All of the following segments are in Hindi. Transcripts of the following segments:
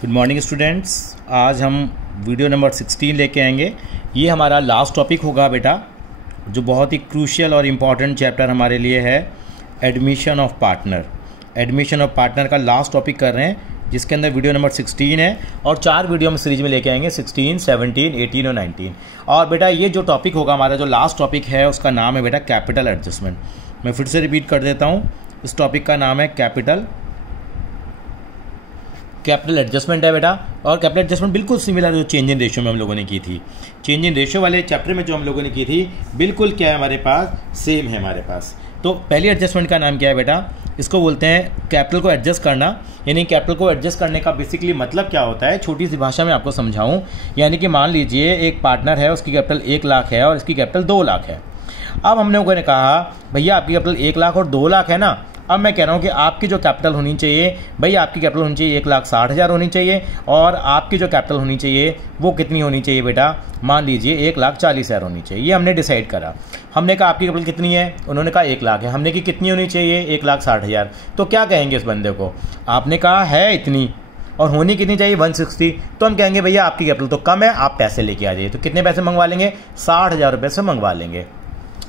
Good morning students. आज हम वीडियो नंबर 16 लेके आएंगे। ये हमारा लास्ट टॉपिक होगा बेटा, जो बहुत ही क्रूशियल और इम्पॉर्टेंट चैप्टर हमारे लिए है, admission of partner. Admission of partner का लास्ट टॉपिक कर रहे हैं, जिसके अंदर वीडियो नंबर 16 है और 4 वीडियो हम सीरीज में लेके आएंगे, 16, 17, 18 और 19। और बेटा ये जो टॉपिक होगा हमारा, जो लास्ट टॉपिक है, उसका नाम है बेटा कैपिटल एडजस्टमेंट। मैं फिर से रिपीट कर देता हूँ, इस टॉपिक का नाम है कैपिटल एडजस्टमेंट है बेटा। और कैपिटल एडजस्टमेंट बिल्कुल सिमिलर जो चेंज इन रेशियो में हम लोगों ने की थी, चेंज इन रेशियो वाले चैप्टर में जो हम लोगों ने की थी, बिल्कुल क्या है हमारे पास, सेम है हमारे पास। तो पहली एडजस्टमेंट का नाम क्या है बेटा, इसको बोलते हैं कैपिटल को एडजस्ट करना। यानी कैपिटल को एडजस्ट करने का बेसिकली मतलब क्या होता है, छोटी सी भाषा में आपको समझाऊं। यानी कि मान लीजिए एक पार्टनर है, उसकी कैपिटल 1 लाख है और इसकी कैपिटल 2 लाख है। अब हम लोगों ने कहा भैया आपकी कैपिटल 1 लाख और 2 लाख है ना। अब मैं कह रहा हूँ कि आपकी जो कैपिटल होनी चाहिए, भाई आपकी कैपिटल होनी चाहिए 1,60,000 होनी चाहिए, और आपकी जो कैपिटल होनी चाहिए वो कितनी होनी चाहिए बेटा, मान लीजिए 1,40,000 होनी चाहिए। ये हमने डिसाइड करा। हमने कहा आपकी कैपिटल कितनी है, उन्होंने कहा 1 लाख है। हमने की कितनी होनी चाहिए, 1,60,000। तो क्या कहेंगे इस बंदे को, आपने कहा है इतनी और होनी कितनी चाहिए, 160। तो हम कहेंगे भैया आपकी कैपिटल तो कम है, आप पैसे लेके आ जाइए। तो कितने पैसे मंगवा लेंगे, 60,000 रुपये से मंगवा लेंगे।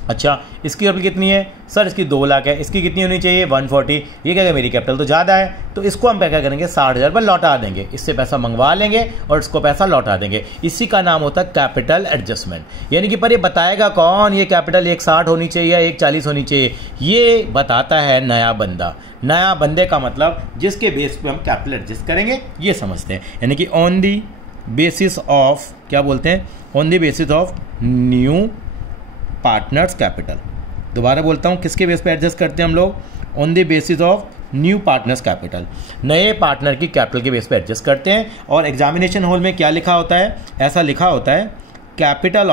अच्छा, इसकी कैपिटल कितनी है सर, इसकी 2 लाख है, इसकी कितनी होनी चाहिए, 140। ये कहेगा मेरी कैपिटल तो ज़्यादा है, तो इसको हम क्या करेंगे, 60,000 रुपये लौटा देंगे। इससे पैसा मंगवा लेंगे और इसको पैसा लौटा देंगे। इसी का नाम होता है कैपिटल एडजस्टमेंट। यानी कि पर ये बताएगा कौन, ये कैपिटल 160 होनी चाहिए या 140 होनी चाहिए, ये बताता है नया बंदा। नया बंदे का मतलब जिसके बेस पे हम कैपिटल एडजस्ट करेंगे, ये समझते हैं। यानी कि ऑन दी बेसिस ऑफ, क्या बोलते हैं, on the basis of new partners capital. दोबारा बोलता हूँ, किसके बेस पे एडजस्ट करते हैं हम लोग, on the basis of new partners capital. नए पार्टनर की कैपिटल के बेस पे एडजस्ट करते हैं। और एग्जामिनेशन हॉल में क्या लिखा होता है, ऐसा लिखा होता है कैपिटल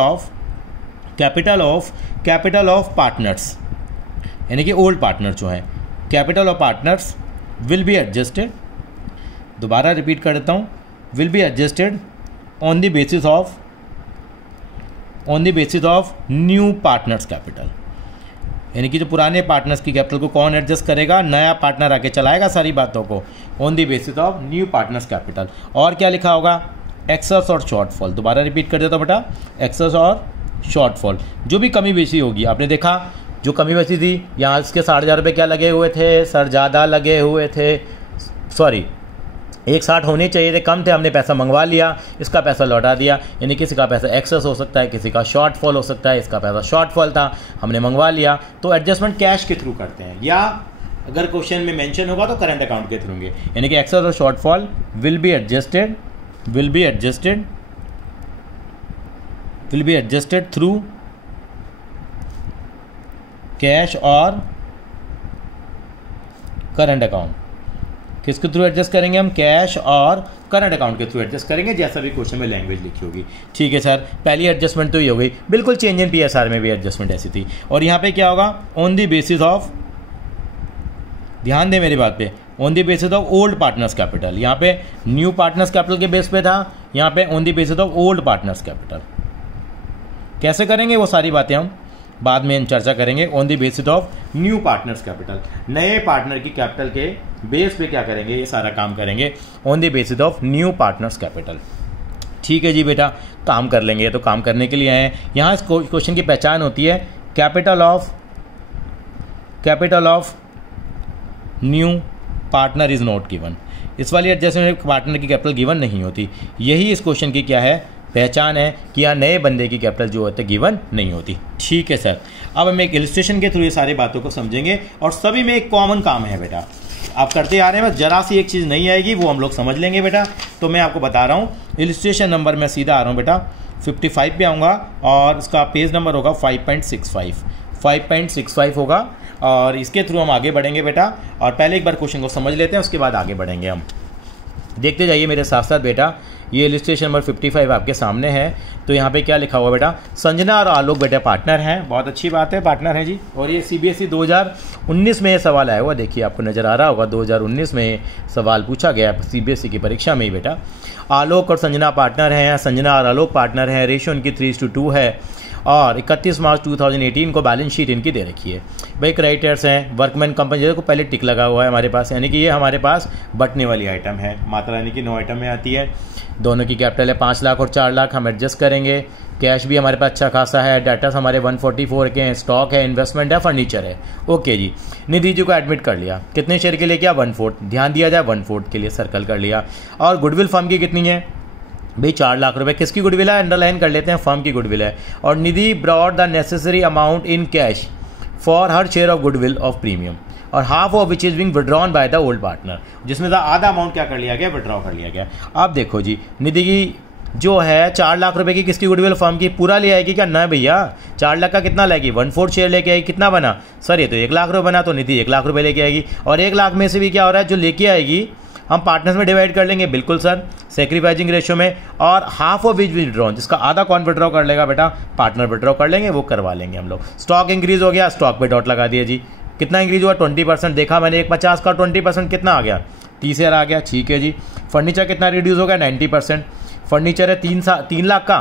ऑफ पार्टनर्स, यानी कि ओल्ड पार्टनर जो है, capital of partners will be adjusted. दोबारा रिपीट कर देता हूँ, will be adjusted on the basis of new partners capital. यानी कि जो पुराने पार्टनर्स की कैपिटल को कौन एडजस्ट करेगा, नया पार्टनर आके चलाएगा सारी बातों को, on the basis of new partners capital. और क्या लिखा होगा, एक्सेस और शॉर्टफॉल। दोबारा रिपीट कर देता हूँ बेटा, एक्सेस और शॉर्टफॉल, जो भी कमी बेशी होगी। आपने देखा जो कमी बेशी थी, यहाँ इसके 60,000 रुपये क्या लगे हुए थे सर, ज़्यादा लगे हुए थे, सॉरी 160 होने चाहिए थे, कम थे, हमने पैसा मंगवा लिया, इसका पैसा लौटा दिया। यानी किसी का पैसा एक्सेस हो सकता है, किसी का शॉर्टफॉल हो सकता है, इसका पैसा शॉर्टफॉल था, हमने मंगवा लिया। तो एडजस्टमेंट कैश के थ्रू करते हैं, या अगर क्वेश्चन में मेंशन होगा तो करंट अकाउंट के थ्रू होंगे। यानी कि एक्सेस और shortfall will be adjusted through cash और करंट अकाउंट। किसके थ्रू एडजस्ट करेंगे हम, कैश और करंट अकाउंट के थ्रू एडजस्ट करेंगे, जैसा भी क्वेश्चन में लैंग्वेज लिखी होगी। ठीक है सर, पहली एडजस्टमेंट तो ये हो गई। बिल्कुल चेंज इन पीएसआर में भी एडजस्टमेंट ऐसी थी। और यहाँ पे क्या होगा, ऑन दी बेसिस ऑफ, ध्यान दें मेरी बात पे, on the basis of old partners capital. यहाँ पे न्यू पार्टनर्स कैपिटल के बेस पे था, यहाँ पे on the basis of old partners capital. कैसे करेंगे वो सारी बातें हम बाद में चर्चा करेंगे। On the basis of new partners capital, नए पार्टनर की कैपिटल के बेस पे क्या करेंगे, ये सारा काम करेंगे on the basis of new partners capital. ठीक है जी बेटा, काम कर लेंगे। तो काम करने के लिए आए हैं। यहाँ इस क्वेश्चन की पहचान होती है capital of new partner is not given. इस वाली एडजस्टमेंट पार्टनर की कैपिटल गिवन नहीं होती। यही इस क्वेश्चन की क्या है, पहचान है कि यहाँ नए बंदे की कैपिटल जो होती है गिवन नहीं होती। ठीक है सर, अब हम एक इलस्ट्रेशन के थ्रू ये सारी बातों को समझेंगे। और सभी में एक कॉमन काम है बेटा, आप करते आ रहे हैं, बस जरा सी एक चीज़ नहीं आएगी, वो हम लोग समझ लेंगे बेटा। तो मैं आपको बता रहा हूँ, इलस्ट्रेशन नंबर मैं सीधा आ रहा हूँ बेटा, 55 पे आऊँगा और इसका पेज नंबर होगा 5.65 होगा। और इसके थ्रू हम आगे बढ़ेंगे बेटा। और पहले एक बार क्वेश्चन को समझ लेते हैं, उसके बाद आगे बढ़ेंगे हम। देखते जाइए मेरे साथ साथ बेटा। ये इलस्ट्रेशन नंबर 55 आपके सामने है। तो यहाँ पे क्या लिखा हुआ बेटा, संजना और आलोक बेटा पार्टनर हैं। बहुत अच्छी बात है, पार्टनर है जी। और ये सीबीएसई 2019 में ये सवाल आया हुआ, देखिए आपको नज़र आ रहा होगा, 2019 में सवाल पूछा गया सीबीएसई की परीक्षा में ही बेटा। आलोक और संजना पार्टनर हैं, संजना और आलोक पार्टनर हैं, रेशियो उनकी 3:2 है। और 31 मार्च 2018 इनको बैलेंस शीट इनकी दे रखी है। भाई क्रेडिटर्स हैं, वर्कमैन कंपनी को पहले टिक लगा हुआ है हमारे पास, यानी कि ये हमारे पास बटने वाली आइटम है, मात्रा यानी कि 9 आइटम में आती है। दोनों की कैपिटल है 5 लाख और 4 लाख, हम एडजस्ट करेंगे। कैश भी हमारे पास अच्छा खासा है, डाटा हमारे 144 के हैं, स्टॉक है, इन्वेस्टमेंट है, फर्नीचर है। ओके जी, निधि जी को एडमिट कर लिया, कितने शेयर के लिए किया 1/4, ध्यान दिया जाए 1/4 के लिए सर्कल कर लिया। और गुडविल फर्म की कितनी है भाई 4 लाख रुपए, किसकी गुडविल है अंडरलाइन कर लेते हैं, फर्म की गुडविल है। और Nidhi brought the necessary amount in cash for her share of goodwill of premium और half of which is being withdrawn by the old partner, जिसमें आधा अमाउंट क्या कर लिया गया, विड्रॉ कर लिया गया। अब देखो जी, निधि की जो है 4 लाख रुपए की किसकी गुडविल फर्म की, पूरा ले आएगी क्या, ना भैया 4 लाख का कितना लाएगी 1/4 शेयर लेके आएगी, कितना बना सर, ये तो 1 लाख रुपए बना, तो निधि 1 लाख रुपए लेके आएगी। और 1 लाख में से भी क्या हो रहा है, जो लेके आएगी हम पार्टनर्स में डिवाइड कर लेंगे, बिल्कुल सर, सेक्रीफाइसिंग रेशियो में। और हाफ ऑफ विच विड्रॉन, जिसका आधा कौन विड्रॉ कर लेगा बेटा, पार्टनर विड्रॉ कर लेंगे, वो करवा लेंगे हम लोग। स्टॉक इंक्रीज हो गया, स्टॉक पे डॉट लगा दिया जी, कितना इंक्रीज हुआ 20%, देखा मैंने 50 का 20% कितना आ गया 30,000 आ गया, ठीक है जी। फर्नीचर कितना रिड्यूस हो गया 90%, फर्नीचर है 3 लाख का,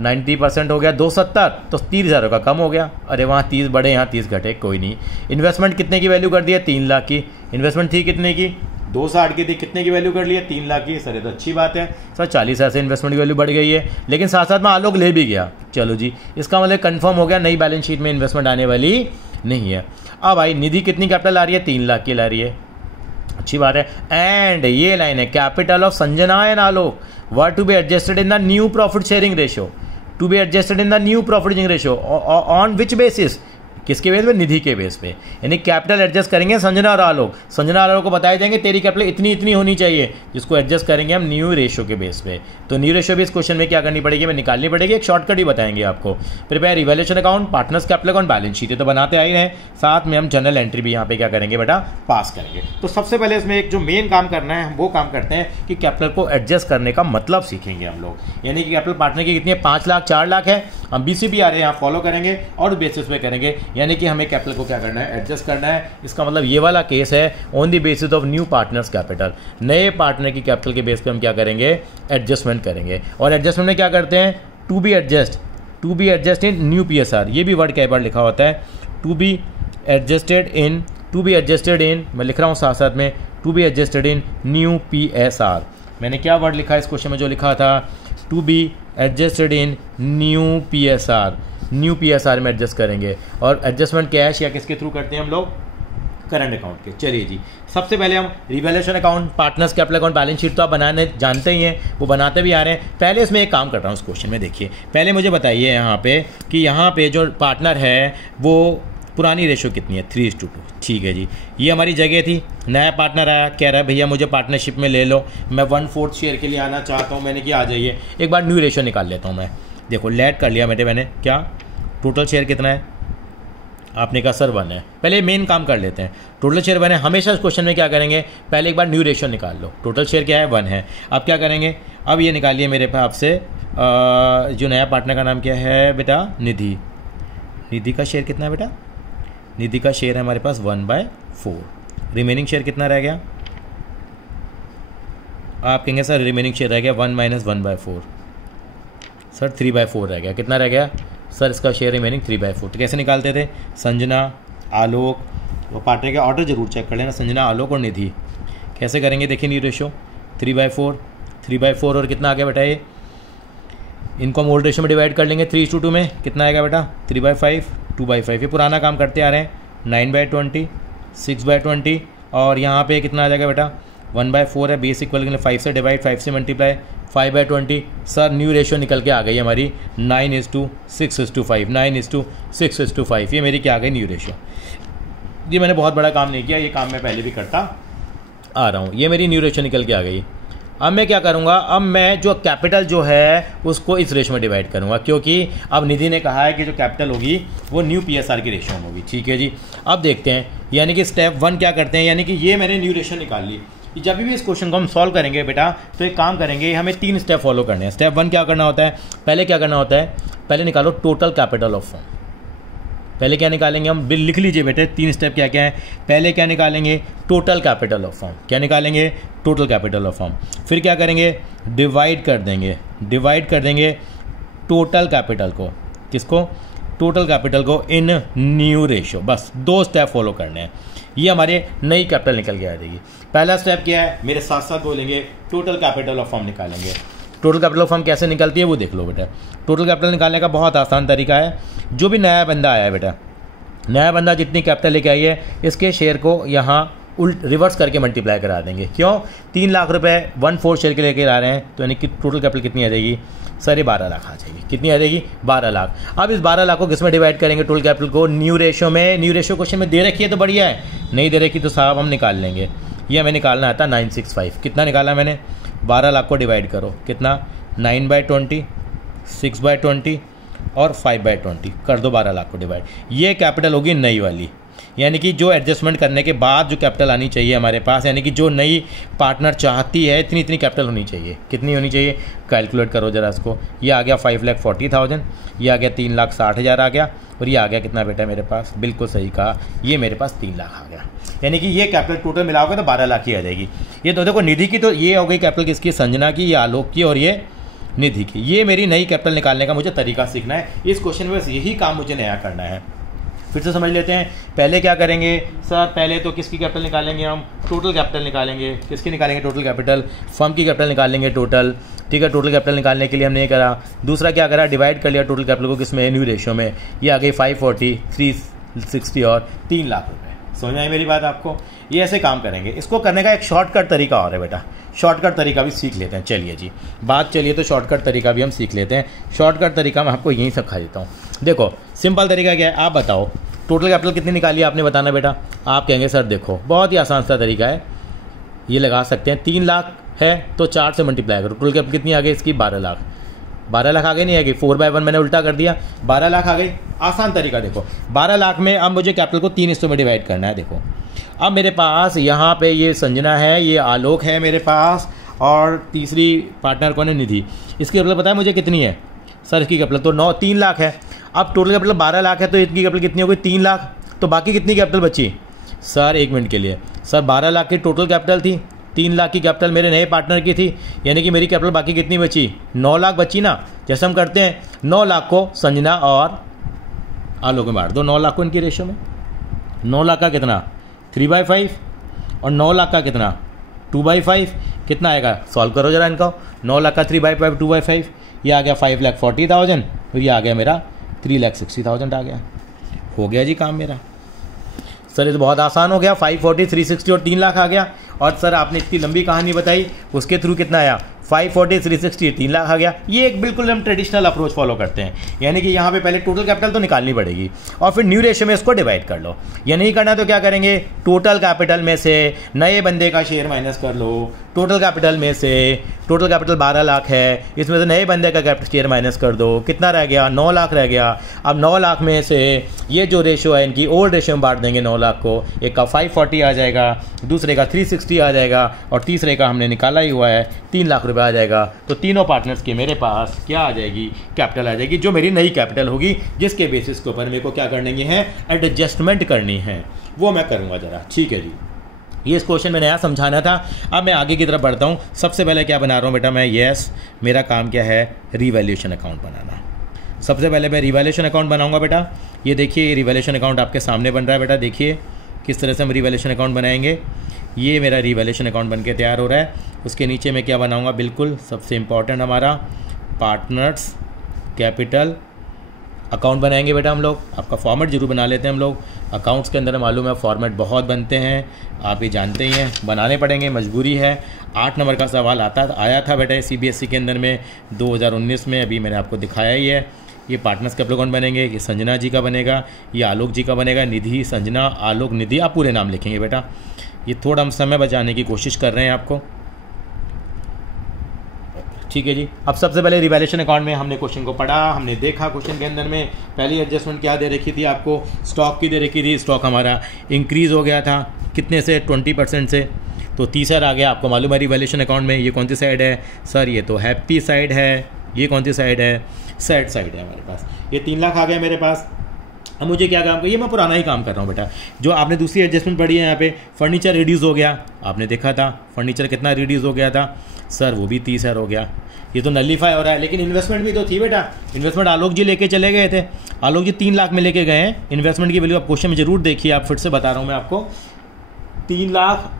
90% हो गया 270, तो 30,000 का कम हो गया। अरे वहाँ 30 बढ़े, यहाँ 30 घटे, कोई नहीं। इन्वेस्टमेंट कितने की वैल्यू कर दी है 3 लाख की, इन्वेस्टमेंट थी कितने की 260 की थी, कितने की वैल्यू कर ली है 3 लाख की, सर ये तो अच्छी बात है सर, 40,000 से इन्वेस्टमेंट की वैल्यू बढ़ गई है, लेकिन साथ साथ में आलोक ले भी गया, चलो जी, इसका मतलब कंफर्म हो गया नई बैलेंस शीट में इन्वेस्टमेंट आने वाली नहीं है। अब भाई निधि कितनी कैपिटल आ रही है 3 लाख की ला रही है, अच्छी बात है। एंड ये लाइन है capital of Sanjana and Alok were to be adjusted in the new profit sharing ratio, to be adjusted in the new profit sharing ratio on which basis, किसके बेस पे, निधि के बेस पे, यानी कैपिटल एडजस्ट करेंगे संजना और आलोक, संजना और आलोक को बताया जाएंगे तेरी कैपिटल इतनी इतनी होनी चाहिए, जिसको एडजस्ट करेंगे हम न्यू रेशियो के बेस पे। तो न्यू रेशियो भी इस क्वेश्चन में क्या करनी पड़ेगी, मैं निकालनी पड़ेगी, एक शॉर्टकट ही बताएंगे आपको। Prepare evaluation account, partners capital account, balance sheet, तो बनाते आए हैं, साथ में हम जनरल एंट्री भी यहाँ पे क्या करेंगे बेटा, पास करेंगे। तो सबसे पहले इसमें एक जो मेन काम करना है हम वो काम करते हैं कि कैपिटल को एडजस्ट करने का मतलब सीखेंगे हम लोग, यानी कि कैपिटल पार्टनर की कितनी है 5 लाख 4 लाख है, हम BCPR यहाँ फॉलो करेंगे और बेसिस पे करेंगे, यानी कि हमें कैपिटल को क्या करना है, एडजस्ट करना है। इसका मतलब ये वाला केस है on the basis of new partners capital, नए पार्टनर की कैपिटल के बेस पे हम क्या करेंगे, एडजस्टमेंट करेंगे। और एडजस्टमेंट में क्या करते हैं, to be adjust in new PSR, ये भी वर्ड कई बार लिखा होता है, टू बी एडजस्टेड इन, मैं लिख रहा हूँ साथ साथ में, to be adjusted in new PSR। मैंने क्या वर्ड लिखा है इस क्वेश्चन में, जो लिखा था to be adjusted in new PSR में एडजस्ट करेंगे। और एडजस्टमेंट कैश या किसके थ्रू करते हैं हम लोग, करंट अकाउंट के। चलिए जी, सबसे पहले हम revaluation account, partners capital account, balance sheet तो आप बनाने जानते ही हैं, वो बनाते भी आ रहे हैं। पहले इसमें एक काम कर रहा हूँ इस क्वेश्चन में, देखिए पहले मुझे बताइए यहाँ पे कि यहाँ पे जो पार्टनर है वो पुरानी रेशो कितनी है 3:2, ठीक है जी। ये हमारी जगह थी, नया पार्टनर आया, कह रहा है भैया मुझे पार्टनरशिप में ले लो, मैं 1/4 शेयर के लिए आना चाहता हूँ, मैंने किया आ जाइए, एक बार न्यू रेशो निकाल लेता हूँ मैं। देखो लेट कर लिया मैंने क्या टोटल शेयर कितना है, आपने कहा सर 1 है। पहले मेन काम कर लेते हैं, टोटल शेयर 1 है, हमेशा इस क्वेश्चन में क्या करेंगे, पहले एक बार न्यू रेशियो निकाल लो, टोटल शेयर क्या है 1 है। अब क्या करेंगे, अब ये निकालिए मेरे पास आपसे, जो नया पार्टनर का नाम क्या है बेटा, निधि का शेयर कितना है बेटा, निधि का शेयर है हमारे पास 1/4, रिमेनिंग शेयर कितना रह गया, आप कहेंगे सर रिमेनिंग शेयर रह गया 1 - 1/4, सर 3/4 रह गया, कितना रह गया सर, इसका शेयर रिमेनिंग 3/4। तो कैसे निकालते थे, संजना आलोक, वो पार्टनर के ऑर्डर जरूर चेक कर लेना, संजना आलोक और निधि, कैसे करेंगे देखिए न्यू रेशो 3/4 और कितना आ गया बेटा, ये इनको हम ओल्ड रेशो में डिवाइड कर लेंगे 3:2 में, कितना आएगा बेटा 3/5, 2/5, ये पुराना काम करते आ रहे हैं, 9/20, 6/20, और यहाँ पे कितना आ जाएगा बेटा 1/4 है, बेस इक्वल 5 से डिवाइड, 5 से मल्टीप्लाई, 5/20। सर न्यू रेशियो निकल के आ गई हमारी 9:6:5, 9:6:5, ये मेरी क्या आ गई न्यू रेशियो। ये मैंने बहुत बड़ा काम नहीं किया, ये काम मैं पहले भी करता आ रहा हूँ, ये मेरी न्यू रेशियो निकल के आ गई। अब मैं क्या करूँगा, अब मैं जो कैपिटल जो है उसको इस रेशियो में डिवाइड करूँगा, क्योंकि अब निधि ने कहा है कि जो कैपिटल होगी वो न्यू PSR की रेशियो में होगी, ठीक है जी। अब देखते हैं, यानी कि स्टेप 1 क्या करते हैं, यानी कि ये मैंने न्यू रेशियो निकाल ली। जब भी इस क्वेश्चन को हम सॉल्व करेंगे बेटा, तो एक काम करेंगे, हमें 3 स्टेप फॉलो करने हैं। स्टेप 1 क्या करना होता है, पहले क्या करना होता है, पहले निकालो टोटल कैपिटल ऑफ फर्म। पहले क्या निकालेंगे हम, बिल लिख लीजिए बेटे, 3 स्टेप क्या क्या है। पहले क्या निकालेंगे, टोटल कैपिटल ऑफ फर्म, क्या निकालेंगे, टोटल कैपिटल ऑफ फर्म। फिर क्या करेंगे, डिवाइड कर देंगे टोटल कैपिटल को, किसको, टोटल कैपिटल को इन न्यू रेशो। बस 2 स्टेप फॉलो करने हैं, ये हमारे नई कैपिटल निकल के आ जाएगी। पहला स्टेप क्या है, मेरे साथ साथ बोलेंगे, टोटल कैपिटल ऑफ फर्म निकालेंगे। टोटल कैपिटल ऑफ फर्म कैसे निकलती है वो देख लो बेटा। टोटल कैपिटल निकालने का बहुत आसान तरीका है। जो भी नया बंदा आया है बेटा, नया बंदा जितनी कैपिटल लेके आई है, इसके शेयर को यहाँ रिवर्स करके मल्टीप्लाई करा देंगे। क्यों, 3 लाख रुपए 1/4 शेयर के लेकर आ रहे हैं, तो यानी कि टोटल कैपिटल कितनी आ जाएगी सर, ये 12 लाख आ जाएगी। कितनी आ जाएगी, 12 लाख। अब इस 12 लाख को किस में डिवाइड करेंगे, टोटल कैपिटल को न्यू रेशो में। न्यू रेशो क्वेश्चन में दे रखी है तो बढ़िया है, नहीं दे रखी तो साहब हम निकाल लेंगे। ये हमें निकालना आता 965। कितना निकाला मैंने, 12 लाख को डिवाइड करो, कितना 9/20, 6/20 और 5/20 कर दो 12 लाख को डिवाइड। ये कैपिटल होगी नई वाली, यानी कि जो एडजस्टमेंट करने के बाद जो कैपिटल आनी चाहिए हमारे पास, यानी कि जो नई पार्टनर चाहती है इतनी कैपिटल होनी चाहिए। कितनी होनी चाहिए, कैलकुलेट करो जरा इसको। ये आ गया 5,40,000, ये आ गया 3,60,000 आ गया, और ये आ गया कितना बेटा मेरे पास, बिल्कुल सही कहा, ये मेरे पास 3 लाख आ गया। यानी कि ये कैपिटल टोटल मिलाओगे तो 12 लाख की आ जाएगी। ये तो देखो निधि की, तो ये हो गई कैपिटल किसकी, संजना की, ये आलोक की, और ये निधि की। ये मेरी नई कैपिटल निकालने का मुझे तरीका सीखना है। इस क्वेश्चन में बस यही काम मुझे नया करना है। फिर से समझ लेते हैं। पहले क्या करेंगे सर, पहले तो किसकी कैपिटल निकालेंगे हम, टोटल कैपिटल निकालेंगे। किसकी निकालेंगे, टोटल कैपिटल, फर्म की कैपिटल निकालेंगे टोटल। ठीक है, टोटल कैपिटल निकालने के लिए हमने ये करा। दूसरा क्या करा, डिवाइड कर लिया टोटल कैपिटल को किसमें, न्यू रेशियो में। ये आ गई 540, 360 और 3 लाख रुपए। समझ आई मेरी बात आपको। ये ऐसे काम करेंगे। इसको करने का एक शॉर्टकट तरीका और है बेटा, शॉर्टकट तरीका भी सीख लेते हैं। चलिए जी, बात चलिए तो शॉर्टकट तरीका भी हम सीख लेते हैं। शॉर्टकट तरीका मैं आपको यहीं सिखा देता हूँ। देखो सिंपल तरीका क्या है, आप बताओ टोटल कैपिटल कितनी निकाली आपने, बताना बेटा। आप कहेंगे सर देखो बहुत ही आसान सा तरीका है, ये लगा सकते हैं। 3 लाख है तो 4 से मल्टीप्लाई करो। टोटल कैपिटल कितनी आ गई इसकी, 12 लाख। 12 लाख आ गई, नहीं आ गई, 4/1 मैंने उल्टा कर दिया, 12 लाख आ गई। आसान तरीका देखो, 12 लाख में अब मुझे कैपिटल को 3 हिस्सों में डिवाइड करना है। देखो अब मेरे पास यहाँ पे ये संजना है, ये आलोक है मेरे पास, और तीसरी पार्टनर कौन है, निधि। इसकी कैपिटल पता है मुझे कितनी है सर, इसकी कैपिटल तो 3 लाख है। अब टोटल कैपिटल 12 लाख है तो इसकी कैपिटल कितनी हो गई, 3 लाख। तो बाकी कितनी कैपिटल बची सर, 1 मिनट के लिए सर, 12 लाख की टोटल कैपिटल थी, 3 लाख की कैपिटल मेरे नए पार्टनर की थी, यानी कि मेरी कैपिटल बाकी कितनी बची, 9 लाख बची ना। जैसे हम करते हैं 9 लाख को संजना और आलोक में बांट दो, 9 लाख को इनकी रेशो में। 9 लाख का कितना 3/5 और 9 लाख का कितना 2/5, कितना आएगा सॉल्व करो जरा इनका। 9 लाख का 3/5 2/5, ये आ गया 5,40,000 और ये आ गया मेरा 3,60,000 आ गया। हो गया जी काम मेरा। सर ये तो बहुत आसान हो गया, 540, 360 और 3 लाख आ गया। और सर आपने इतनी लंबी कहानी बताई, उसके थ्रू कितना आया, 540, 360, 3 लाख आ गया। ये एक बिल्कुल हम ट्रेडिशनल अप्रोच फॉलो करते हैं, यानी कि यहाँ पे पहले टोटल कैपिटल तो निकालनी पड़ेगी और फिर न्यू रेशियो में इसको डिवाइड कर लो। ये नहीं करना तो क्या करेंगे, टोटल कैपिटल में से नए बंदे का शेयर माइनस कर लो। टोटल कैपिटल में से, टोटल कैपिटल 12 लाख है, इसमें से नए बंदे का शेयर माइनस कर दो, कितना रह गया 9 लाख रह गया। अब 9 लाख में से ये जो रेशियो है इनकी ओल्ड रेशियो में बांट देंगे 9 लाख को। एक का 540 आ जाएगा, दूसरे का 360 आ जाएगा और तीसरे का हमने निकाला ही हुआ है 3 लाख रुपए आ जाएगा। तो तीनों पार्टनर्स के मेरे पास क्या आ जाएगी, कैपिटल आ जाएगी, जो मेरी नई कैपिटल होगी, जिसके बेसिस के ऊपर मेरे को क्या करनी है, एडजस्टमेंट करनी है, वो मैं करूँगा जरा। ठीक है जी, ये इस क्वेश्चन में नया समझाना था। अब मैं आगे की तरफ बढ़ता हूँ। सबसे पहले क्या बना रहा हूँ बेटा मैं, यस मेरा काम क्या है, रिवैल्यूएशन अकाउंट बनाना। सबसे पहले मैं रिवैल्यूएशन अकाउंट बनाऊंगा बेटा। ये देखिए रिवैल्यूएशन अकाउंट आपके सामने बन रहा है बेटा। देखिए किस तरह से हम रिवैल्यूएशन अकाउंट बनाएंगे। ये मेरा रिवैल्यूएशन अकाउंट बन के तैयार हो रहा है। उसके नीचे मैं क्या बनाऊँगा, बिल्कुल सबसे इम्पॉर्टेंट हमारा पार्टनर्स कैपिटल अकाउंट बनाएंगे बेटा हम लोग। आपका फॉर्मेट जरूर बना लेते हैं हम लोग। अकाउंट्स के अंदर मालूम है फॉर्मेट बहुत बनते हैं, आप ये जानते ही हैं, बनाने पड़ेंगे, मजबूरी है। 8 नंबर का सवाल आया था बेटा CBSE के अंदर में 2019 में, अभी मैंने आपको दिखाया ही है। ये पार्टनर्स कैपिटल अकाउंट बनेंगे, ये संजना जी का बनेगा, ये आलोक जी का बनेगा, निधि संजना आलोक निधि, आप पूरे नाम लिखेंगे बेटा। ये थोड़ा हम समय बचाने की कोशिश कर रहे हैं आपको, ठीक है जी। अब सबसे पहले रिवैल्यूएशन अकाउंट में हमने क्वेश्चन को पढ़ा, हमने देखा क्वेश्चन के अंदर में पहली एडजस्टमेंट क्या दे रखी थी आपको, स्टॉक की दे रखी थी। स्टॉक हमारा इंक्रीज़ हो गया था कितने से, 20% से, तो तीसरा आ गया। आपको मालूम है रिवैल्यूएशन अकाउंट में ये कौन सी साइड है सर, ये तो हैप्पी साइड है। ये कौन सी साइड है, सैड साइड है हमारे पास। ये 3 लाख आ गया मेरे पास। अब मुझे क्या काम ये मैं पुराना ही काम कर रहा हूँ बेटा। जो आपने दूसरी एडजस्टमेंट पढ़ी है यहाँ पे, फर्नीचर रिड्यूस हो गया, आपने देखा था फर्नीचर कितना रिड्यूस हो गया था सर, वो भी 30,000 हो गया। ये तो नलीफाई हो रहा है, लेकिन इन्वेस्टमेंट भी तो थी बेटा। इन्वेस्टमेंट आलोक जी लेके चले गए थे, आलोक जी 3 लाख में लेके गए हैं। इन्वेस्टमेंट की वैल्यू आप क्वेश्चन में जरूर देखिए, आप फिर से बता रहा हूँ मैं आपको, 3 लाख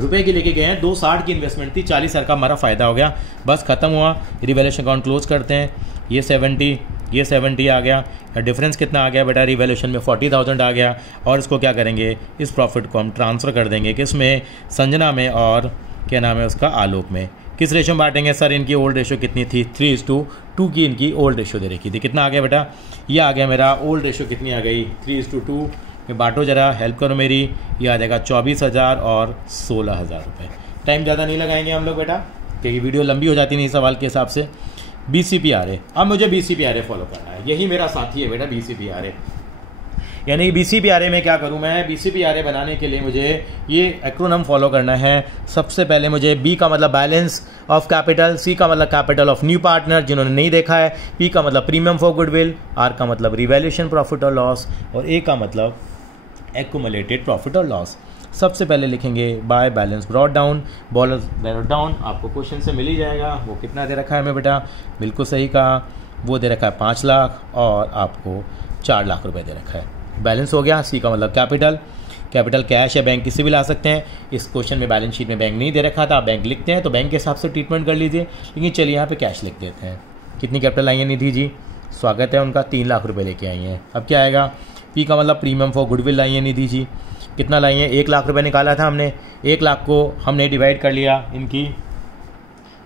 रुपए की लेके गए हैं, 260 की इन्वेस्टमेंट थी, 40,000 का हमारा फायदा हो गया, बस खत्म हुआ। रिवैल्यूएशन अकाउंट क्लोज करते हैं। ये 70 आ गया, डिफरेंस कितना आ गया बेटा, रिवैल्यूएशन में 40,000 आ गया। और इसको क्या करेंगे, इस प्रॉफिट को हम ट्रांसफ़र कर देंगे किस में, संजना में, और क्या नाम है उसका, आलोक में। किस रेशो में बांटेंगे सर, इनकी ओल्ड रेशो कितनी थी, 3:2 की इनकी ओल्ड रेशो दे रखी थी। कितना आ गया बेटा, ये आ गया मेरा ओल्ड रेशो कितनी आ गई, 3:2 में बांटो जरा, हेल्प करो मेरी। ये आ जाएगा 24,000 और 16,000 रुपये। टाइम ज़्यादा नहीं लगाएंगे हम लोग बेटा, क्योंकि वीडियो लंबी हो जाती नहीं सवाल के हिसाब से। BCPRA, अब मुझे BCPRA फॉलो करना है, यही मेरा साथी है बेटा BCPRA। यानी BCPRA में क्या करूं मैं, BCPRA बनाने के लिए मुझे ये एक्रोनम फॉलो करना है। सबसे पहले मुझे B का मतलब बैलेंस ऑफ कैपिटल, C का मतलब कैपिटल ऑफ न्यू पार्टनर जिन्होंने नहीं देखा है, P का मतलब प्रीमियम फॉर गुडविल, R का मतलब रिवैल्यूएशन प्रॉफिट और लॉस, और A का मतलब एक्यूमुलेटेड प्रॉफिट और लॉस। सबसे पहले लिखेंगे by balance brought down, bowler brought down आपको क्वेश्चन से मिल ही जाएगा। वो कितना दे रखा है हमें बेटा, बिल्कुल सही कहा, वो दे रखा है 5 लाख और आपको 4 लाख रुपए दे रखा है। बैलेंस हो गया। C का मतलब कैपिटल, कैपिटल कैश या बैंक किसी भी ला सकते हैं। इस क्वेश्चन में बैलेंस शीट में बैंक नहीं दे रखा था, आप बैंक लिखते हैं तो बैंक के हिसाब से ट्रीटमेंट कर लीजिए, लेकिन चलिए यहाँ पे कैश लिख देते हैं। कितनी कैपिटल आई है निधि जी, स्वागत है उनका, 3 लाख रुपये लेके आई हैं। अब क्या आएगा, P का मतलब प्रीमियम फॉर गुडविल लाई है निधि जी, कितना लाई है, 1 लाख रुपये निकाला था हमने, 1 लाख को हमने डिवाइड कर लिया इनकी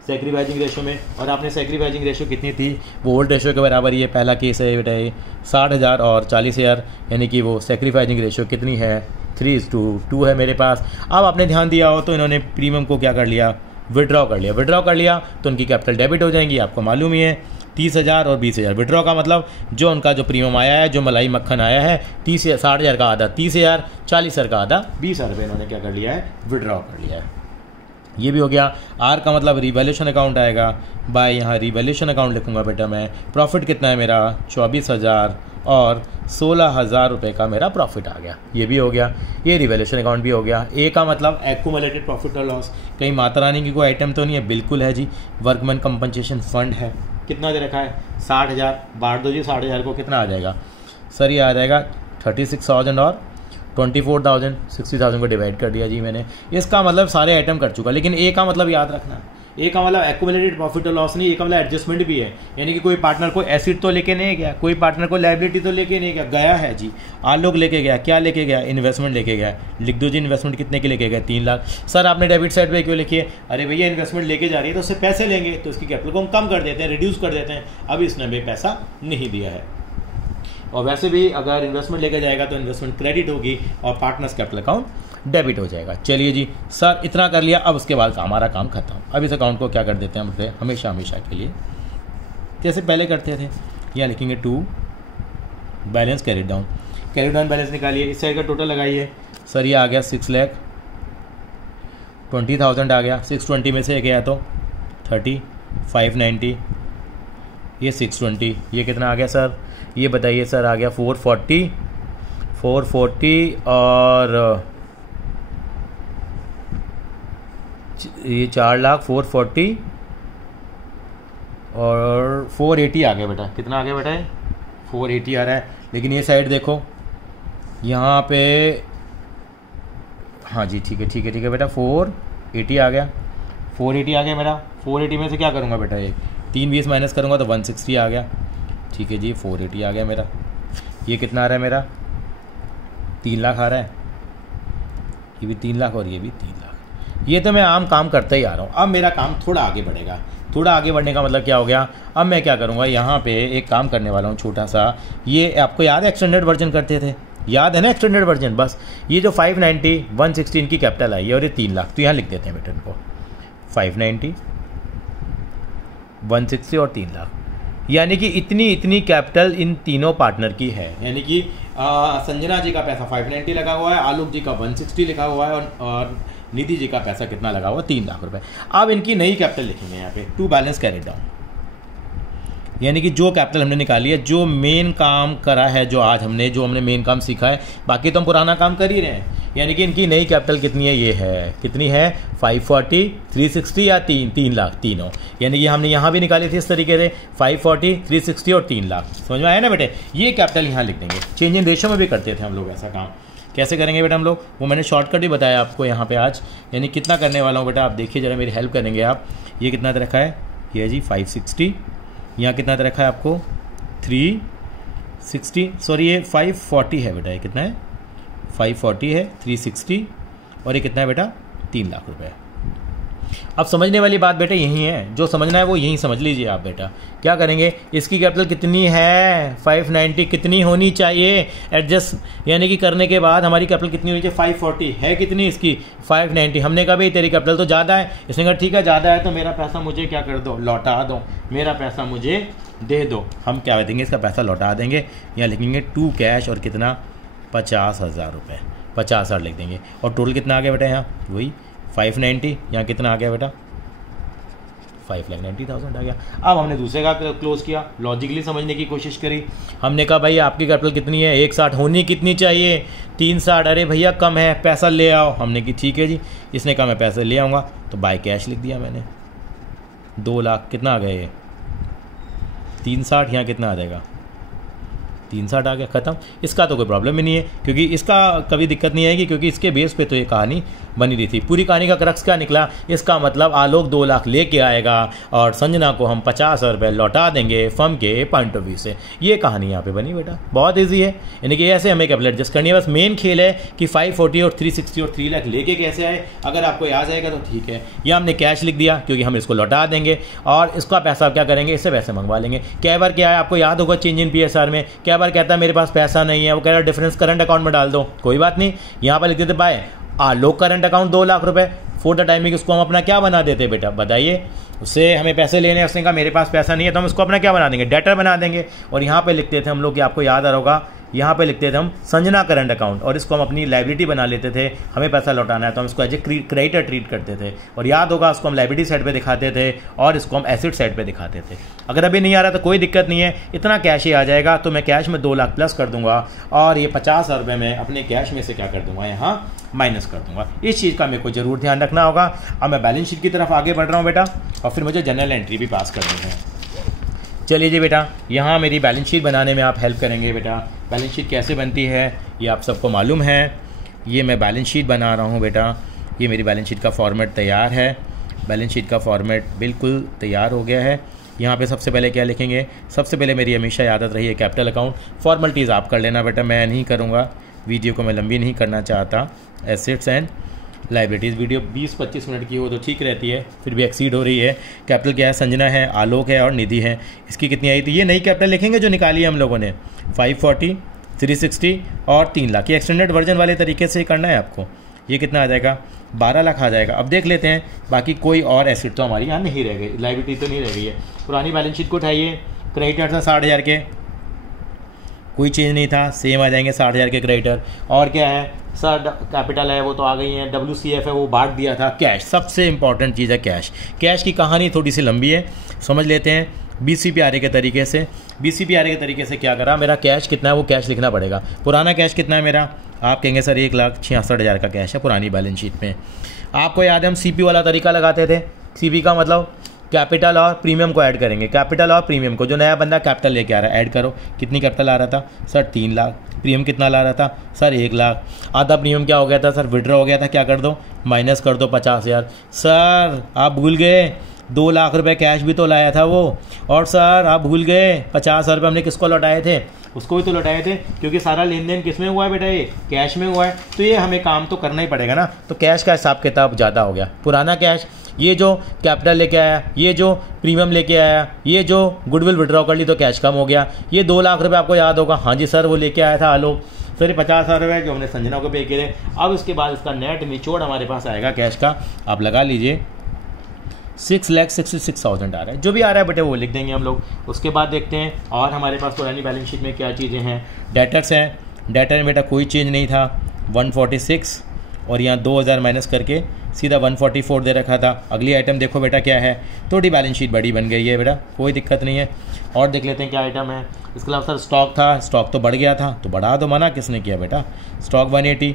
सैक्रिफाइसिंग रेशो में, और आपने सैक्रिफाइसिंग रेशो कितनी थी, वो ओल्ड रेशो के बराबर ये पहला केस है बेटा, ये 60,000 और 40,000, यानी कि वो सैक्रिफाइसिंग रेशो कितनी है, 3:2 है मेरे पास। अब आपने ध्यान दिया हो तो इन्होंने प्रीमियम को क्या कर लिया, विड्रॉ कर लिया। विड्रॉ कर लिया तो उनकी कैपिटल डेबिट हो जाएंगी, आपको मालूम ही है, 30,000 और 20,000। विड्रॉ का मतलब जो उनका जो प्रीमियम आया है, जो मलाई मक्खन आया है, 60,000 का आधा 30,000, 40,000 का आधा 20,000 रुपये इन्होंने क्या कर लिया है, विड्रॉ कर लिया है। ये भी हो गया। R का मतलब रिवैल्यूएशन अकाउंट आएगा, बाय यहाँ रिवैल्यूएशन अकाउंट लिखूंगा बेटा मैं। प्रॉफिट कितना है मेरा, 24,000 और 16,000 रुपये का मेरा प्रॉफिट आ गया, ये भी हो गया। ये रिवैल्यूएशन अकाउंट भी हो गया। A का मतलब एक्यूमुलेटेड प्रॉफिट और लॉस, कहीं माता रानी की कोई आइटम तो नहीं है, बिल्कुल है जी, वर्कमैन कंपनसेशन फंड है। कितना दे रखा है, 60,000, बांट दो जी 60,000 को, कितना आ जाएगा सर, ये आ जाएगा 36,000 और 24,000, 60,000 को डिवाइड कर दिया जी मैंने। इसका मतलब सारे आइटम कर चुका, लेकिन A का मतलब याद रखना, A का मतलब एक्यूमुलेटेड प्रॉफिट और लॉस नहीं, A का मतलब एडजस्टमेंट भी है, यानी कि कोई पार्टनर को एसिड तो लेके नहीं गया, कोई पार्टनर को लायबिलिटी तो लेके नहीं गया है जी। आलोक लेके गया, क्या लेके गया, इन्वेस्टमेंट लेके गया। लिख दो जी इन्वेस्टमेंट कितने के लेके गया, 3 लाख। सर आपने डेबिट साइड पे क्यों लिखी है, अरे भैया इन्वेस्टमेंट लेके जा रही है तो उससे पैसे लेंगे, तो इसकी कैपिटल को हम कम कर देते हैं, रिड्यूस कर देते हैं। अब इसने भी पैसा नहीं दिया है, और वैसे भी अगर इन्वेस्टमेंट लेके जाएगा तो इन्वेस्टमेंट क्रेडिट होगी और पार्टनर्स कैपिटल अकाउंट डेबिट हो जाएगा। चलिए जी सर इतना कर लिया, अब उसके बाद हमारा काम खत्म। अब इस अकाउंट को क्या कर देते हैं हम हमेशा हमेशा के लिए, जैसे पहले करते थे। यहाँ लिखेंगे to balance carried down, carried down balance निकालिए। इस साइड का टोटल लगाइए सर, ये आ गया 6,20,000 आ गया। 620 में से गया तो 30, 590, ये 620, ये कितना आ गया सर, ये बताइए सर, आ गया 440 और ये 4 लाख 440 और 480 आ गया बेटा। कितना आ गया बेटा, 480 आ रहा है। लेकिन ये साइड देखो यहाँ पे, हाँ जी ठीक है बेटा, 480 आ गया, 480 आ गया मेरा। 480 में से क्या करूँगा बेटा, ये 3 20 माइनस करूँगा तो 160 आ गया। ठीक है जी, 480 आ गया मेरा। ये कितना आ रहा है मेरा, 3 लाख आ रहा है, ये भी 3 लाख और ये भी 3 लाख। ये तो मैं आम काम करते ही आ रहा हूँ। अब मेरा काम थोड़ा आगे बढ़ेगा। थोड़ा आगे बढ़ने का मतलब क्या हो गया, अब मैं क्या करूँगा, यहाँ पे एक काम करने वाला हूँ छोटा सा। ये आपको याद है एक्सटेंडेड वर्जन करते थे, याद है ना एक्सटेंडेड वर्जन। बस ये जो 590 116 की कैपिटल आई है और ये 3 लाख, तो यहाँ लिख देते हैं बेटा इनको, 590 160 और 3 लाख, यानी कि इतनी कैपिटल इन तीनों पार्टनर की है। यानी कि संजना जी का पैसा 590 लगा हुआ है, आलोक जी का 160 लिखा हुआ है और निधि जी का पैसा कितना लगा हुआ, 3 लाख रुपए। अब इनकी नई कैपिटल लिखेंगे यहाँ पे, टू बैलेंस कैरिड डाउन। यानी कि जो कैपिटल हमने निकाली है, जो मेन काम करा है, जो हमने मेन काम सीखा है, बाकी तो हम पुराना काम कर ही रहे हैं। यानी कि इनकी नई कैपिटल कितनी है, ये है कितनी है 540, 360 या 3 लाख तीनों। यानी कि हमने यहाँ भी निकाली थी इस तरीके से 540, 360 और 3 लाख। समझ में आया ना बेटे। ये कैपिटल यहाँ लिख देंगे। चेंज इन रेशियो में भी करते थे हम लोग ऐसा काम। कैसे करेंगे बेटा हम लोग, वो मैंने शॉर्टकट भी बताया आपको यहाँ पे आज। यानी कितना करने वाला हूँ बेटा, आप देखिए ज़रा, मेरी हेल्प करेंगे आप। ये कितना रखा है, ये जी 560, यहाँ कितना रखा है आपको 360, सॉरी ये 540 है बेटा। ये कितना है 540 है, 360 और ये कितना है बेटा 3 लाख रुपए। अब समझने वाली बात बेटा यही है, जो समझना है वो यही समझ लीजिए आप बेटा। क्या करेंगे, इसकी कैपिटल कितनी है 590, कितनी होनी चाहिए एडजस्ट, यानी कि करने के बाद हमारी कैपिटल कितनी होनी चाहिए 540 है, कितनी इसकी 590। हमने कहा भाई तेरी कैपिटल तो ज़्यादा है, इसने कहा ठीक है ज़्यादा है तो मेरा पैसा मुझे क्या कर दो, लौटा दो, मेरा पैसा मुझे दे दो। हम क्या देंगे, इसका पैसा लौटा देंगे। यहाँ लिखेंगे टू कैश और कितना 50,000 रुपये, 50,000 लिख देंगे। और टोटल कितना आ गया बेटा, यहाँ वही 590, यहाँ कितना आ गया बेटा 5,90,000 आ गया। अब हमने दूसरे का क्लोज किया, लॉजिकली समझने की कोशिश करी। हमने कहा भाई आपकी कैपिटल कितनी है 160, होनी कितनी चाहिए 360, अरे भैया कम है, पैसा ले आओ। हमने की ठीक है जी, इसने कहा मैं पैसे ले आऊँगा, तो बाय कैश लिख दिया मैंने। 2 लाख कितना आ गया ये 360, यहाँ कितना आ जाएगा 360 आ गया, ख़त्म। इसका तो कोई प्रॉब्लम ही नहीं है, क्योंकि इसका कभी दिक्कत नहीं आएगी, क्योंकि इसके बेस पे तो ये कहानी बनी रही थी। पूरी कहानी का क्रक्स क्या निकला, इसका मतलब आलोक 2 लाख लेके आएगा और संजना को हम 50,000 रुपये लौटा देंगे फर्म के पॉइंट ऑफ व्यू से। ये कहानी यहाँ पे बनी बेटा, बहुत ईजी है। यानी कि ऐसे हमें कैपिटल एडजस्ट करनी है। बस मेन खेल है कि 540 और 360 और 3 लाख लेके कैसे आए। अगर आपको याद आएगा तो ठीक है, या हमने कैश लिख दिया क्योंकि हम इसको लौटा देंगे और इसका पैसा क्या करेंगे, इससे पैसे मंगवा लेंगे। कई बार क्या है, आपको याद होगा चेंज इन PSR में कई बार कहता है मेरे पास पैसा नहीं है, वो कह रहा है डिफरेंस करंट अकाउंट में डाल दो। कोई बात नहीं, यहाँ पर लिख देते बाय आलोक करंट अकाउंट 2 लाख रुपए फॉर द टाइमिंग। उसको हम अपना क्या बना देते बेटा, बताइए। उससे हमें पैसे लेने हैं, उसने कहा मेरे पास पैसा नहीं है, तो हम इसको अपना क्या बना देंगे, डेटर बना देंगे। और यहाँ पे लिखते थे हम लोग, कि आपको याद आ रहा होगा, यहाँ पे लिखते थे हम संजना करंट अकाउंट, और इसको हम अपनी लाइबिलिटी बना लेते थे। हमें पैसा लौटाना है तो हम इसको एज ए क्रेडिटर ट्रीट करते थे। और याद होगा, उसको हम लाइबिलिटी साइड पे दिखाते थे और इसको हम एसेट साइड पे दिखाते थे। अगर अभी नहीं आ रहा तो कोई दिक्कत नहीं है, इतना कैश ही आ जाएगा तो मैं कैश में 2 लाख प्लस कर दूंगा और ये 50,000 रुपये में अपने कैश में से क्या कर दूंगा, यहाँ माइनस कर दूंगा। इस चीज़ का मेरे को जरूर ध्यान रखना होगा। अब मैं बैलेंस शीट की तरफ आगे बढ़ रहा हूँ बेटा, और फिर मुझे जनरल एंट्री भी पास करनी है। चलिए जी बेटा, यहाँ मेरी बैलेंस शीट बनाने में आप हेल्प करेंगे बेटा। बैलेंस शीट कैसे बनती है ये आप सबको मालूम है। ये मैं बैलेंस शीट बना रहा हूँ बेटा, ये मेरी बैलेंस शीट का फॉर्मेट तैयार है। बैलेंस शीट का फॉर्मेट बिल्कुल तैयार हो गया है। यहाँ पे सबसे पहले क्या लिखेंगे, सबसे पहले मेरी हमेशा आदत रही है कैपिटल अकाउंट। फॉर्मेलिटीज़ आप कर लेना बेटा, मैं नहीं करूँगा, वीडियो को मैं लंबी नहीं करना चाहता। Assets and liabilities video 20-25 minute की हो तो ठीक रहती है, फिर भी एक्सीड हो रही है। कैपिटल क्या है, संजना है, आलोक है और निधि है। इसकी कितनी आई थी, ये नई कैपिटल लिखेंगे जो निकाली है हम लोगों ने, 540, 360 और 3 लाख। ये एक्सटेंडेड वर्जन वाले तरीके से करना है आपको। ये कितना आ जाएगा, 12 लाख आ जाएगा। अब देख लेते हैं, बाकी कोई और एसेट तो हमारी यहाँ नहीं रह गई, लाइबिलिटी तो नहीं रह गई है। पुरानी बैलेंस शीट को उठाइए, क्रेडिटर था 60,000 के, कोई चेंज नहीं था, सेम आ जाएंगे 60,000 के क्रेडिटर। और क्या है सर, कैपिटल है वो तो आ गई है, WCF है वो बांट दिया था। कैश सबसे इंपॉर्टेंट चीज़ है, कैश। कैश की कहानी थोड़ी सी लंबी है, समझ लेते हैं। BCPRA के तरीके से, BCPRA के तरीके से क्या करा, मेरा कैश कितना है वो कैश लिखना पड़ेगा। पुराना कैश कितना है मेरा, आप कहेंगे सर 1,66,000 का कैश है पुरानी बैलेंस शीट में। आपको याद है हम CP वाला तरीका लगाते थे। CP का मतलब कैपिटल और प्रीमियम को ऐड करेंगे, कैपिटल और प्रीमियम को। जो नया बंदा कैपिटल लेके आ रहा है ऐड करो। कितनी कैपिटल आ रहा था सर, 3 लाख। प्रीमियम कितना ला रहा था सर, 1 लाख। आधा प्रीमियम क्या हो गया था सर, विड्रॉ हो गया था, क्या कर दो माइनस कर दो 50,000। सर आप भूल गए 2 लाख रुपए कैश भी तो लाया था वो। और सर आप भूल गए 50,000 रुपये हमने किसको लौटाए थे, उसको भी तो लौटाए थे, क्योंकि सारा लेन देन किस में हुआ है बेटा, ये कैश में हुआ है। तो ये हमें काम तो करना ही पड़ेगा ना। तो कैश का हिसाब किताब ज़्यादा हो गया। पुराना कैश, ये जो कैपिटल लेके आया, ये जो प्रीमियम लेके आया, ये जो गुडविल विड्रॉ कर ली तो कैश कम हो गया। ये 2 लाख रुपये आपको याद होगा, हाँ जी सर वो लेके आया था आलोक। सर ये 50,000 रुपये जो हमने संजना को पे किए। अब इसके बाद इसका नेट निचोड़ हमारे पास आएगा कैश का, आप लगा लीजिए 6,66,000 आ रहा है। जो भी आ रहा है बेटे वो लिख देंगे हम लोग। उसके बाद देखते हैं और हमारे पास पुरानी बैलेंस शीट में क्या चीज़ें हैं। डेटर्स हैं, डेटर में बेटा कोई चेंज नहीं था, 146 और यहाँ 2000 माइनस करके सीधा 144 दे रखा था। अगली आइटम देखो बेटा क्या है, थोड़ी बैलेंस शीट बड़ी बन गई है बेटा, कोई दिक्कत नहीं है। और देख लेते हैं क्या आइटम है। इसके अलावा सर स्टॉक था, स्टॉक तो बढ़ गया था तो बढ़ा दो, मना किसने किया बेटा, स्टॉक 180।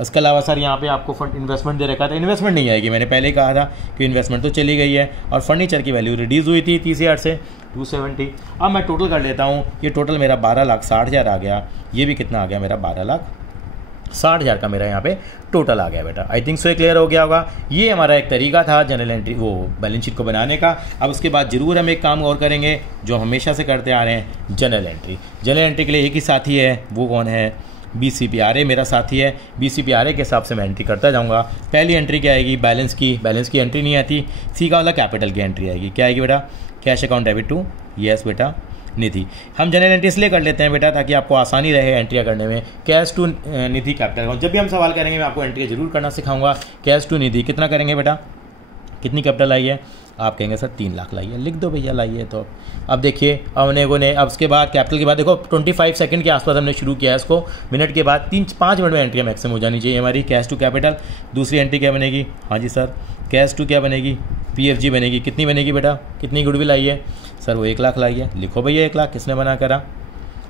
इसके अलावा सर यहाँ पे आपको फंड इन्वेस्टमेंट दे रखा था, इन्वेस्टमेंट नहीं आएगी, मैंने पहले ही कहा था कि इन्वेस्टमेंट तो चली गई है। और फर्नीचर की वैल्यू रिड्यूस हुई थी 30,000 से 270। अब मैं टोटल कर लेता हूँ, ये टोटल मेरा 12,60,000 आ गया, ये भी कितना आ गया मेरा 12,60,000 का मेरा यहाँ पे टोटल आ गया बेटा। आई थिंक सो ये क्लियर हो गया होगा। ये हमारा एक तरीका था जनरल एंट्री वो बैलेंस शीट को बनाने का। अब उसके बाद जरूर हम एक काम और करेंगे जो हमेशा से करते आ रहे हैं, जनरल एंट्री। जनरल एंट्री के लिए एक ही साथी है, वो कौन है, BCPRA मेरा साथी है। BCPRA के हिसाब से मैं एंट्री करता जाऊँगा। पहली एंट्री क्या आएगी, बैलेंस की एंट्री नहीं आती, सी का वाला कैपिटल की एंट्री आएगी। क्या आएगी बेटा, cash account debit to, yes बेटा निधि। हम जनरल एंट्री इसलिए कर लेते हैं बेटा ताकि आपको आसानी रहे एंट्रियाँ करने में। Cash to Nidhi capital account, जब भी हम सवाल करेंगे मैं आपको एंट्री जरूर करना सिखाऊंगा। कैश टू निधि कितना करेंगे बेटा, कितनी कैपिटल आई है, आप कहेंगे सर 3 लाख लाइए, लिख दो भैया लाइए। तो अब देखिए अब उसके बाद कैपिटल के बाद देखो 25 सेकंड के आसपास हमने शुरू किया है इसको, मिनट के बाद 3-5 मिनट में एंट्री मैक्सिमम हो जानी चाहिए हमारी। कैश टू कैपिटल, दूसरी एंट्री क्या बनेगी, हाँ जी सर कैश टू क्या बनेगी, PFG बनेगी। कितनी बनेगी बेटा, कितनी गुडविल आई है, सर वो 1 लाख लाई है, लिखो भैया 1 लाख, किसने बना करा।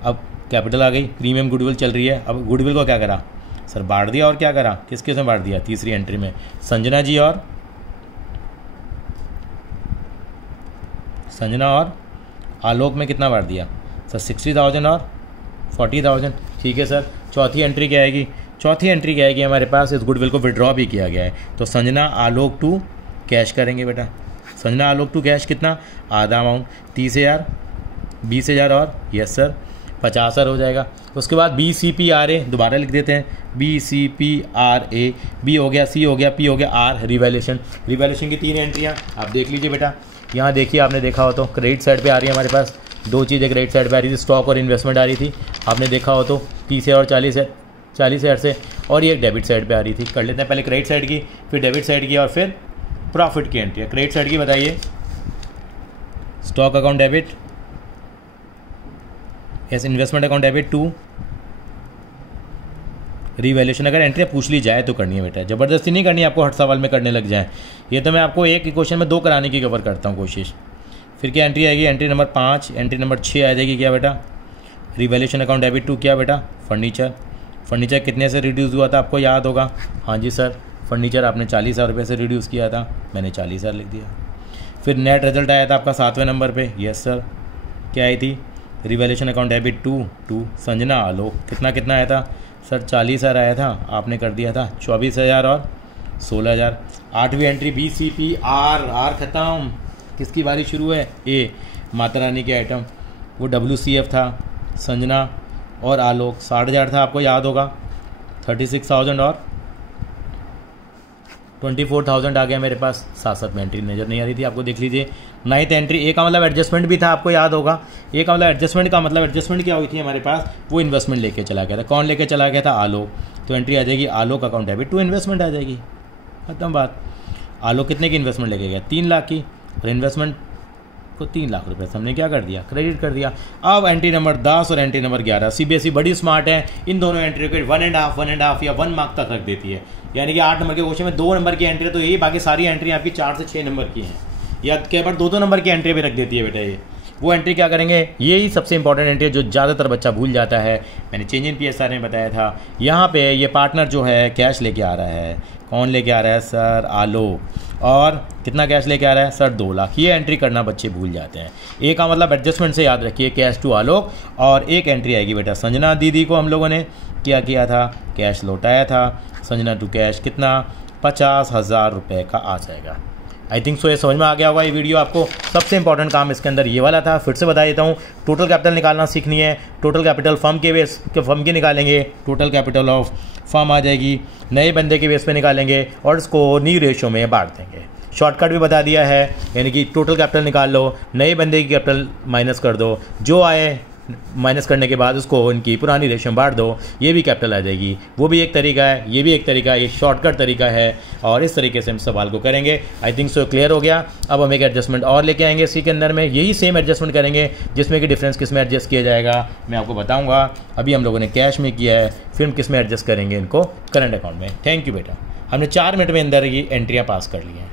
अब कैपिटल आ गई, प्रीमियम गुडविल चल रही है। अब गुडविल को क्या करा सर, बांट दिया, और क्या करा, किस किस में बांट दिया, तीसरी एंट्री में संजना और आलोक में कितना बांट दिया सर, 60,000 और 40,000। ठीक है सर, चौथी एंट्री क्या आएगी, चौथी एंट्री क्या आएगी हमारे पास, इस गुडविल को विड्रॉ भी किया गया है तो संजना आलोक टू कैश करेंगे बेटा। संजना आलोक टू कैश कितना, आधा अमाउंट 30,000, 20,000 और यस सर 50,000 हो जाएगा। उसके बाद BCPRA दोबारा लिख देते हैं, BCPRA, B हो गया, C हो गया, P हो गया, R रिवैल्यूएशन की 3 एंट्रियाँ आप देख लीजिए बेटा। यहाँ देखिए, आपने देखा हो तो क्रेडिट साइड पे आ रही है हमारे पास 2 चीज़ें, क्रेडिट साइड पे आ रही थी स्टॉक और इन्वेस्टमेंट आ रही थी, आपने देखा हो तो 30 और 40,000 से, और ये एक डेबिट साइड पे आ रही थी। कर लेते हैं पहले क्रेडिट साइड की, फिर डेबिट साइड की और फिर प्रॉफिट की एंट्री। क्रेडिट साइड की बताइए, stock account debit, yes investment account debit to revaluation. अगर एंट्री पूछ ली जाए तो करनी है बेटा, ज़बरदस्ती नहीं करनी, आपको हर सवाल में करने लग जाए। ये तो मैं आपको एक ही क्वेश्चन में 2 कराने की कवर करता हूँ कोशिश। फिर क्या एंट्री आएगी, एंट्री नंबर 5, एंट्री नंबर 6 आ जाएगी क्या बेटा, रिवैल्यूएशन अकाउंट डेबिट टू क्या बेटा, फर्नीचर कितने से रिड्यूस हुआ था आपको याद होगा, हाँ जी सर फर्नीचर आपने 40,000 रुपये से रिड्यूस किया था, मैंने 40,000 लिख दिया। फिर नेट रिजल्ट आया था आपका 7वें नंबर पे, यस सर क्या आई थी, revaluation account debit to Sanjana Alok, कितना आया था सर 40,000 आया था, आपने कर दिया था 24,000 और 16,000। 8वीं एंट्री BCPR ख़त्म, किसकी बारी शुरू है, ए माता रानी के आइटम, वो WCF था, संजना और आलोक 60,000 था आपको याद होगा, 36,000 और 24,000 आ गया मेरे पास। 7 में एंट्री नज़र नहीं आ रही थी आपको, देख लीजिए। 9th एंट्री, ए का मतलब एडजस्टमेंट भी था आपको याद होगा, ए का मतलब एडजस्टमेंट का मतलब एडजस्टमेंट क्या हुई थी हमारे पास, वो इन्वेस्टमेंट लेके चला गया था। कौन लेके चला गया था, आलोक, तो एंट्री आ जाएगी आलोक अकाउंट डेबिट टू इन्वेस्टमेंट आ जाएगी, खत्म बात। आलोक कितने की इन्वेस्टमेंट लेके गया, 3 लाख की, और इन्वेस्टमेंट को 3 लाख रुपये से हमने क्या कर दिया, क्रेडिट कर दिया। अब एंट्री नंबर 10 और एंट्री नंबर 11, CBSE बड़ी स्मार्ट है, इन दोनों एंट्री को 1.5 या 1 मार्क तक रख देती है, यानी कि 8 नंबर के क्वेश्चन में 2 नंबर की एंट्री तो यही, बाकी सारी एंट्री आपकी 4 से 6 नंबर की हैं, या कई बार 2 नंबर की एंट्री भी रख देती है बेटा। ये वो एंट्री क्या करेंगे, यही सबसे इंपॉर्टेंट एंट्री है जो ज़्यादातर बच्चा भूल जाता है। मैंने चेंज इन PSR में बताया था, यहाँ पे ये पार्टनर जो है कैश लेके आ रहा है, कौन लेके आ रहा है सर, आलोक, और कितना कैश लेके आ रहा है सर 2 लाख। ये एंट्री करना बच्चे भूल जाते हैं। ए का मतलब एडजस्टमेंट से याद रखिए, कैश टू आलोक, और एक एंट्री आएगी बेटा संजना दीदी को हम लोगों ने क्या किया था, कैश लौटाया था, संजना टू कैश कितना 50,000 रुपये का आ जाएगा। आई थिंक सो ये समझ में आ गया होगा। ये वीडियो आपको सबसे इंपॉर्टेंट काम इसके अंदर ये वाला था, फिर से बता देता हूँ। टोटल कैपिटल निकालना सीखनी है, टोटल कैपिटल फर्म के बेस के फर्म की निकालेंगे, टोटल कैपिटल ऑफ फर्म आ जाएगी, नए बंदे के बेस पे निकालेंगे और इसको न्यू रेशो में बांट देंगे। शॉर्टकट भी बता दिया है, यानी कि टोटल कैपिटल निकाल लो, नए बंदे की कैपिटल माइनस कर दो, जो आए माइनस करने के बाद उसको इनकी पुरानी रेशो में बांट दो, ये भी कैपिटल आ जाएगी। वो भी एक तरीका है, ये भी एक तरीका है, ये शॉर्टकट तरीका है और इस तरीके से हम सवाल को करेंगे। आई थिंक सो क्लियर हो गया। अब हम एक एडजस्टमेंट और लेके आएंगे इसी के अंदर में, यही सेम एडजस्टमेंट करेंगे जिसमें कि डिफरेंस किस में एडजस्ट किया जाएगा मैं आपको बताऊँगा। अभी हम लोगों ने कैश में किया है, फिर हम किस में एडजस्ट करेंगे इनको, करंट अकाउंट में। थैंक यू बेटा, हमने 4 मिनट में अंदर ये एंट्रियाँ पास कर ली हैं।